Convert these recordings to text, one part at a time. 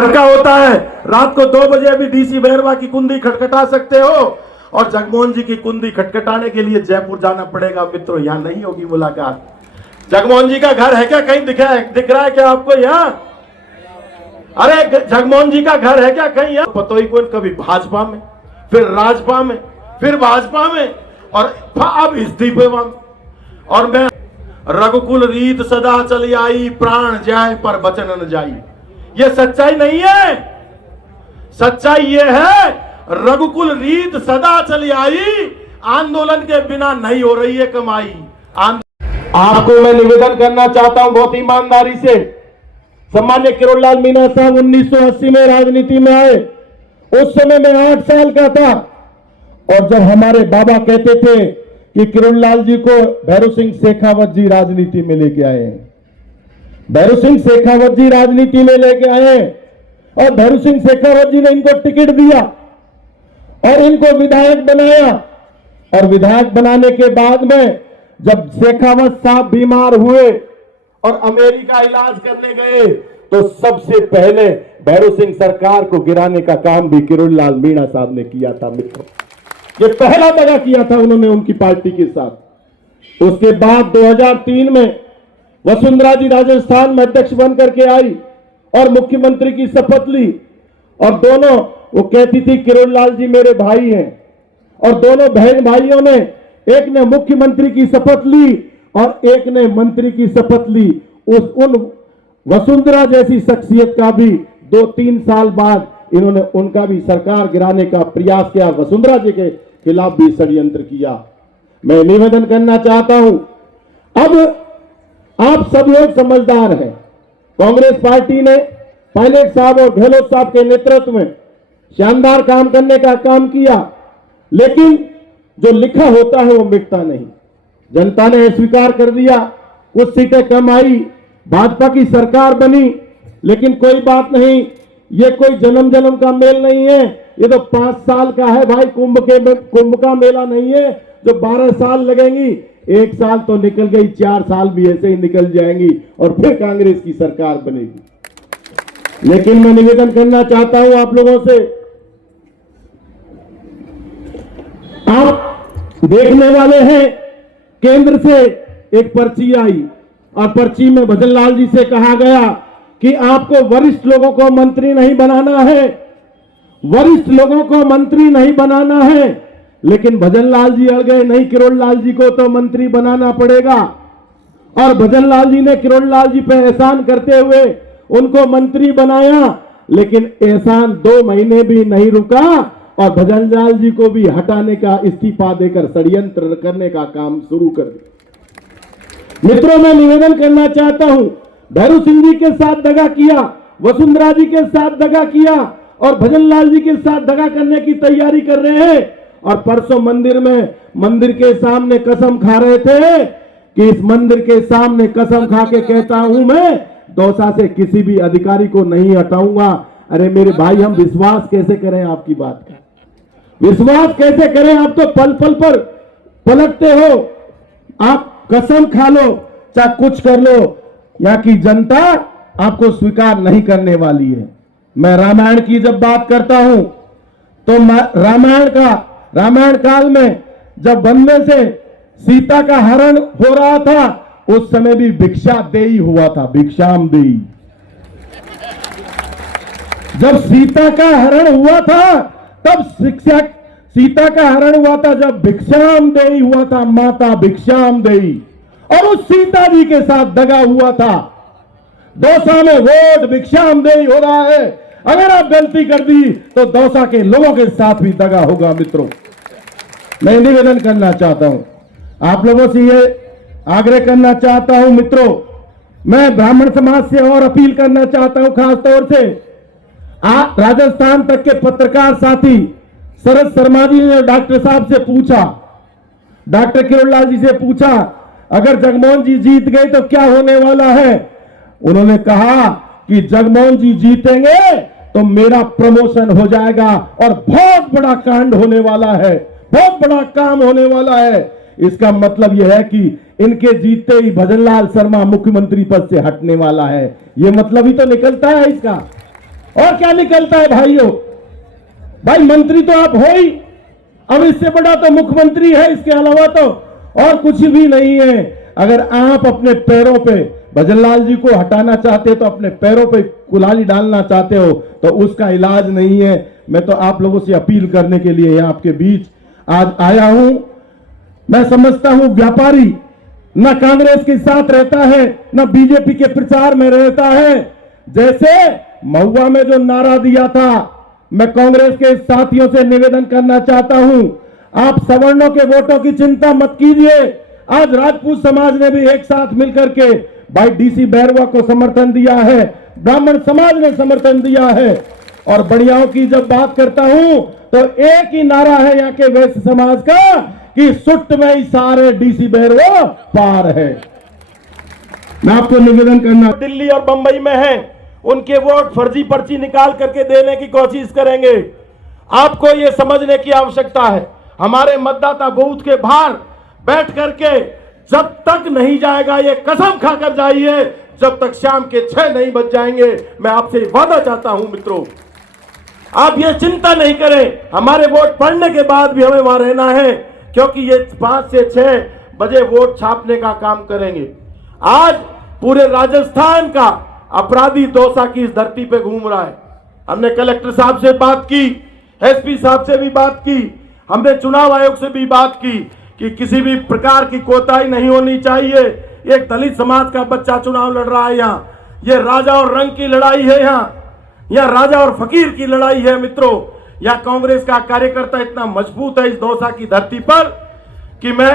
लड़का होता है, रात को 2 बजे भी डीसी बैरवा की कुंडी खटखटा सकते हो, और जगमोहन जी की कुंडी खटखटाने के लिए जयपुर जाना पड़ेगा। मित्रों, यहां नहीं होगी मुलाकात। जगमोहन जी का घर है क्या कहीं दिख रहा है क्या आपको यहाँ? अरे जगमोहन जी का घर है क्या कहीं यहाँ? पता ही कौन, कभी भाजपा में, फिर राजपा में, फिर भाजपा में, और अब इस्तीफे में। और मैं रघुकुल रीत सदा चली आई, प्राण जाए पर बचन न जाई। ये सच्चाई नहीं है। सच्चाई ये है, रघुकुल रीत सदा चली आई, आंदोलन के बिना नहीं हो रही है कमाई। आपको मैं निवेदन करना चाहता हूं बहुत ईमानदारी से। सम्मान्य किरोड़लाल मीणा साहब 1980 में राजनीति में आए। उस समय मैं 8 साल का था, और जब हमारे बाबा कहते थे कि किरोड़लाल जी को भैरू सिंह शेखावत जी राजनीति में लेके आए, भैरू सिंह शेखावत जी राजनीति में लेके आए, और भैरू सिंह शेखावत जी ने इनको टिकट दिया और इनको विधायक बनाया। और विधायक बनाने के बाद में जब शेखावत साहब बीमार हुए और अमेरिका इलाज करने गए, तो सबसे पहले भैरू सिंह सरकार को गिराने का काम भी किरोड़लाल मीणा साहब ने किया था। मित्रों, ये पहला दगा किया था उन्होंने उनकी पार्टी के साथ। उसके बाद 2003 में वसुंधरा जी राजस्थान में अध्यक्ष बन करके आई और मुख्यमंत्री की शपथ ली, और दोनों, वो कहती थी किरोड़लाल जी मेरे भाई हैं, और दोनों बहन भाइयों ने, एक ने मुख्यमंत्री की शपथ ली और एक ने मंत्री की शपथ ली। उन वसुंधरा जैसी शख्सियत का भी 2-3 साल बाद इन्होंने उनका भी सरकार गिराने का प्रयास किया, वसुंधरा जी के खिलाफ भी षड्यंत्र किया। मैं निवेदन करना चाहता हूं, अब आप सब लोग समझदार हैं। कांग्रेस पार्टी ने पायलट साहब और गहलोत साहब के नेतृत्व में शानदार काम करने का काम किया, लेकिन जो लिखा होता है वो मिटता नहीं। जनता ने स्वीकार कर दिया, कुछ सीटें कम आई, भाजपा की सरकार बनी, लेकिन कोई बात नहीं, ये कोई जन्म जन्म का मेल नहीं है। ये तो 5 साल का है भाई, कुंभ का मेला नहीं है जो 12 साल लगेंगी। 1 साल तो निकल गई, 4 साल भी ऐसे ही निकल जाएंगी और फिर कांग्रेस की सरकार बनेगी। लेकिन मैं निवेदन करना चाहता हूं आप लोगों से, आप देखने वाले हैं, केंद्र से एक पर्ची आई और पर्ची में भजनलाल जी से कहा गया कि आपको वरिष्ठ लोगों को मंत्री नहीं बनाना है, वरिष्ठ लोगों को मंत्री नहीं बनाना है। लेकिन भजनलाल जी अड़ गए, नहीं किरोड़लाल जी को तो मंत्री बनाना पड़ेगा। और भजनलाल जी ने किरोड़लाल जी पे एहसान करते हुए उनको मंत्री बनाया, लेकिन एहसान 2 महीने भी नहीं रुका और भजनलाल जी को भी हटाने का इस्तीफा देकर षड्यंत्र करने का काम शुरू कर दिया। मित्रों, मैं निवेदन करना चाहता हूं, भैरू सिंह जी के साथ दगा किया, वसुंधरा जी के साथ दगा किया और भजनलाल जी के साथ दगा करने की तैयारी कर रहे हैं। और परसों मंदिर के सामने कसम खा रहे थे कि इस मंदिर के सामने कसम खा के कहता हूं मैं दौसा से किसी भी अधिकारी को नहीं हटाऊंगा। अरे मेरे भाई, हम विश्वास कैसे करें आपकी बात का? विश्वास कैसे करें? आप तो पल पल पर पलटते हो। आप कसम खा लो, चाहे कुछ कर लो, यहाँ की जनता आपको स्वीकार नहीं करने वाली है। मैं रामायण की जब बात करता हूं तो रामायण काल में जब वन में से सीता का हरण हो रहा था, उस समय भी भिक्षा देई हुआ था, भिक्षाम देई। जब सीता का हरण हुआ था तब सीता का हरण हुआ था, जब भिक्षाम देई हुआ था, माता भिक्षाम देई, और उस सीता जी के साथ दगा हुआ था। दौसा में वोट भिक्षाम देई हो रहा है। अगर आप गलती कर दी तो दौसा के लोगों के साथ भी दगा होगा। मित्रों, मैं निवेदन करना चाहता हूं, आप लोगों से ये आग्रह करना चाहता हूं। मित्रों, मैं ब्राह्मण समाज से और अपील करना चाहता हूं, खास तौर से राजस्थान तक के पत्रकार साथी शरद शर्मा जी ने डॉक्टर साहब से पूछा, डॉक्टर किरोड़लाल जी से पूछा, अगर जगमोहन जी जीत गए तो क्या होने वाला है? उन्होंने कहा कि जगमोहन जी जीतेंगे तो मेरा प्रमोशन हो जाएगा और बहुत बड़ा कांड होने वाला है, बहुत बड़ा काम होने वाला है। इसका मतलब यह है कि इनके जीतते ही भजनलाल शर्मा मुख्यमंत्री पद से हटने वाला है। यह मतलब ही तो निकलता है इसका। और क्या निकलता है भाइयों? भाई मंत्री तो आप हो ही, अब इससे बड़ा तो मुख्यमंत्री है, इसके अलावा तो और कुछ भी नहीं है। अगर आप अपने पैरों पे भजनलाल जी को हटाना चाहते हो, तो अपने पैरों पे कुल्हाड़ी डालना चाहते हो, तो उसका इलाज नहीं है। मैं तो आप लोगों से अपील करने के लिए यहाँ आपके बीच आज आया हूं। मैं समझता हूं व्यापारी न कांग्रेस के साथ रहता है, न बीजेपी के प्रचार में रहता है। जैसे महुआ में जो नारा दिया था, मैं कांग्रेस के साथियों से निवेदन करना चाहता हूं, आप सवर्णों के वोटों की चिंता मत कीजिए। आज राजपूत समाज ने भी एक साथ मिलकर के भाई डीसी बैरवा को समर्थन दिया है, ब्राह्मण समाज ने समर्थन दिया है। और बढ़ियाओं की जब बात करता हूं तो एक ही नारा है यहाँ के वैश्य समाज का कि सुट में ही सारे डीसी बैरवा पार है। मैं आपको निवेदन करना, दिल्ली और बंबई में है, उनके वोट फर्जी पर्ची निकाल करके देने की कोशिश करेंगे। आपको यह समझने की आवश्यकता है, हमारे मतदाता बूथ के बाहर बैठ करके जब तक नहीं जाएगा, ये कसम खाकर जाइए, जब तक शाम के 6 नहीं बज जाएंगे। मैं आपसे वादा चाहता हूं मित्रों, आप ये चिंता नहीं करें, हमारे वोट पड़ने के बाद भी हमें वहां रहना है, क्योंकि ये 5 से 6 बजे वोट छापने का काम करेंगे। आज पूरे राजस्थान का अपराधी दौसा की इस धरती पे घूम रहा है। हमने कलेक्टर साहब से बात की, एसपी साहब से भी बात की, हमने चुनाव आयोग से भी बात की कि किसी भी प्रकार की कोताही नहीं होनी चाहिए। एक दलित समाज का बच्चा चुनाव लड़ रहा है यहाँ, ये राजा और रंग की लड़ाई है, यहाँ राजा और फकीर की लड़ाई है मित्रों। यहाँ कांग्रेस का कार्यकर्ता इतना मजबूत है इस दौसा की धरती पर कि मैं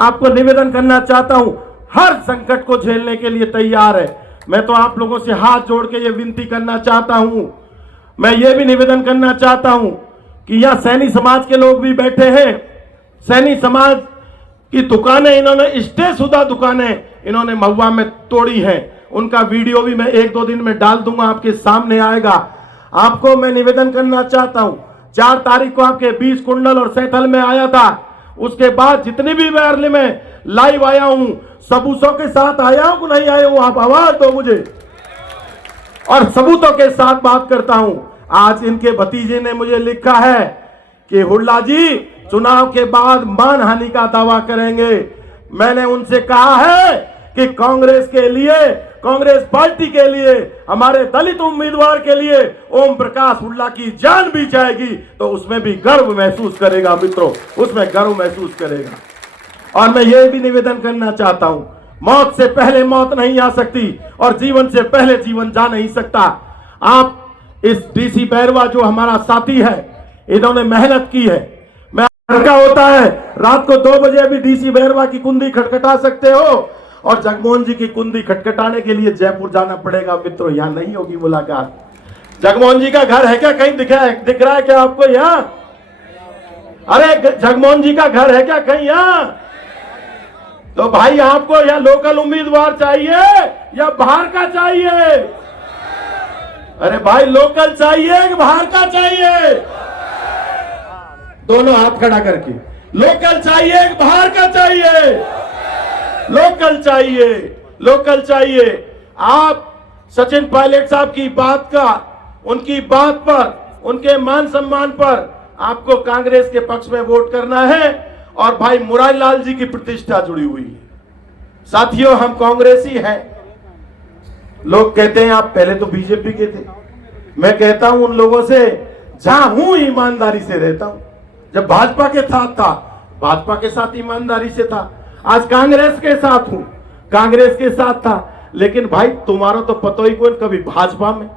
आपको निवेदन करना चाहता हूं, हर संकट को झेलने के लिए तैयार है। मैं तो आप लोगों से हाथ जोड़ के ये विनती करना चाहता हूं, मैं ये भी निवेदन करना चाहता हूं कि यहाँ सैनी समाज के लोग भी बैठे हैं। सैनी समाज की दुकानें इन्होंने, स्टेशुदा दुकानें इन्होंने महुआ में तोड़ी हैं। उनका वीडियो भी मैं 1-2 दिन में डाल दूंगा, आपके सामने आएगा। आपको मैं निवेदन करना चाहता हूं, 4 तारीख को आपके 20 कुंडल और सैथल में आया था, उसके बाद जितनी भी मैं में लाइव आया हूं, सबूतों के साथ आया हूं कि नहीं आया हूं, आप आवाज दो मुझे, और सबूतों के साथ बात करता हूं। आज इनके भतीजे ने मुझे लिखा है कि हुड्डा जी चुनाव के बाद मानहानि का दावा करेंगे। मैंने उनसे कहा है कि कांग्रेस के लिए, कांग्रेस पार्टी के लिए, हमारे दलित उम्मीदवार के लिए ओम प्रकाश हुड्डा की जान भी जाएगी तो उसमें भी गर्व महसूस करेगा मित्रों, उसमें गर्व महसूस करेगा। और मैं ये भी निवेदन करना चाहता हूं, मौत से पहले मौत नहीं आ सकती और जीवन से पहले जीवन जा नहीं सकता। आप इस डीसी बैरवा जो हमारा साथी है, इन्होंने मेहनत की है। मैं लड़का होता है, रात को 2 बजे भी डीसी बैरवा की कुंडी खटखटा सकते हो, और जगमोहन जी की कुंडी खटखटाने के लिए जयपुर जाना पड़ेगा मित्रों, यहां नहीं होगी मुलाकात। जगमोहन जी का घर है क्या कहीं दिख रहा है क्या आपको यहाँ? अरे जगमोहन जी का घर है क्या कहीं यहाँ? तो भाई आपको यहाँ लोकल उम्मीदवार चाहिए या बाहर का चाहिए? अरे भाई लोकल चाहिए कि बाहर का चाहिए? दोनों हाथ खड़ा करके, लोकल चाहिए कि बाहर का चाहिए? लोकल चाहिए, लोकल चाहिए। आप सचिन पायलट साहब की बात का, उनकी बात पर, उनके मान सम्मान पर आपको कांग्रेस के पक्ष में वोट करना है, और भाई मुरारी लाल जी की प्रतिष्ठा जुड़ी हुई है। साथियों, हम कांग्रेसी हैं। लोग कहते हैं आप पहले तो बीजेपी के थे। मैं कहता हूं उन लोगों से, जहां हूं ईमानदारी से रहता हूं। जब भाजपा के साथ था, भाजपा के साथ ईमानदारी से था, आज कांग्रेस के साथ हूं, कांग्रेस के साथ था। लेकिन भाई तुम्हारा तो पता ही कौन, कभी भाजपा में,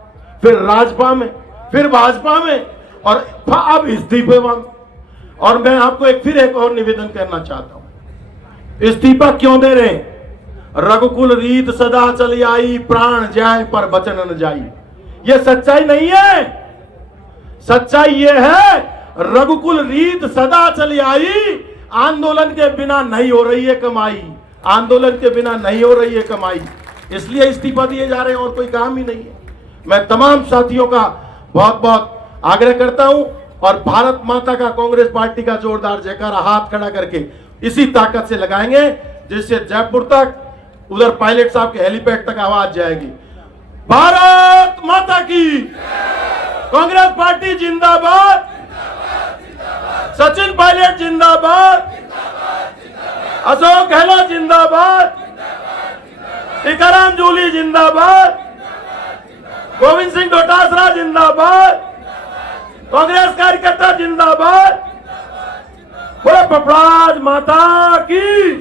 फिर राजपा में, फिर भाजपा में, और अब इस्तीफे में। और मैं आपको एक और निवेदन करना चाहता हूं, इस्तीफा क्यों दे रहे हैं? रघुकुल रीत सदा चली आई, प्राण जाए पर बचन न जाई। ये सच्चाई नहीं है। सच्चाई ये है, रघुकुल रीत सदा चली आई, आंदोलन के बिना नहीं हो रही है कमाई, आंदोलन के बिना नहीं हो रही है कमाई, इसलिए इस्तीफा दिए जा रहे हैं, और कोई काम ही नहीं है। मैं तमाम साथियों का बहुत बहुत आग्रह करता हूं, और भारत माता का, कांग्रेस पार्टी का जोरदार जयकारा हाथ खड़ा करके इसी ताकत से लगाएंगे, जिससे जयपुर तक, उधर पायलट साहब के हेलीपैड तक आवाज जाएगी। भारत माता की। कांग्रेस पार्टी जिंदाबाद। सचिन पायलट जिंदाबाद। अशोक गहलोत जिंदाबाद। टीकाराम जूली जिंदाबाद। गोविंद सिंह डोटासरा जिंदाबाद। कांग्रेस कार्यकर्ता जिंदाबाद। बोले पपड़ाज माता की।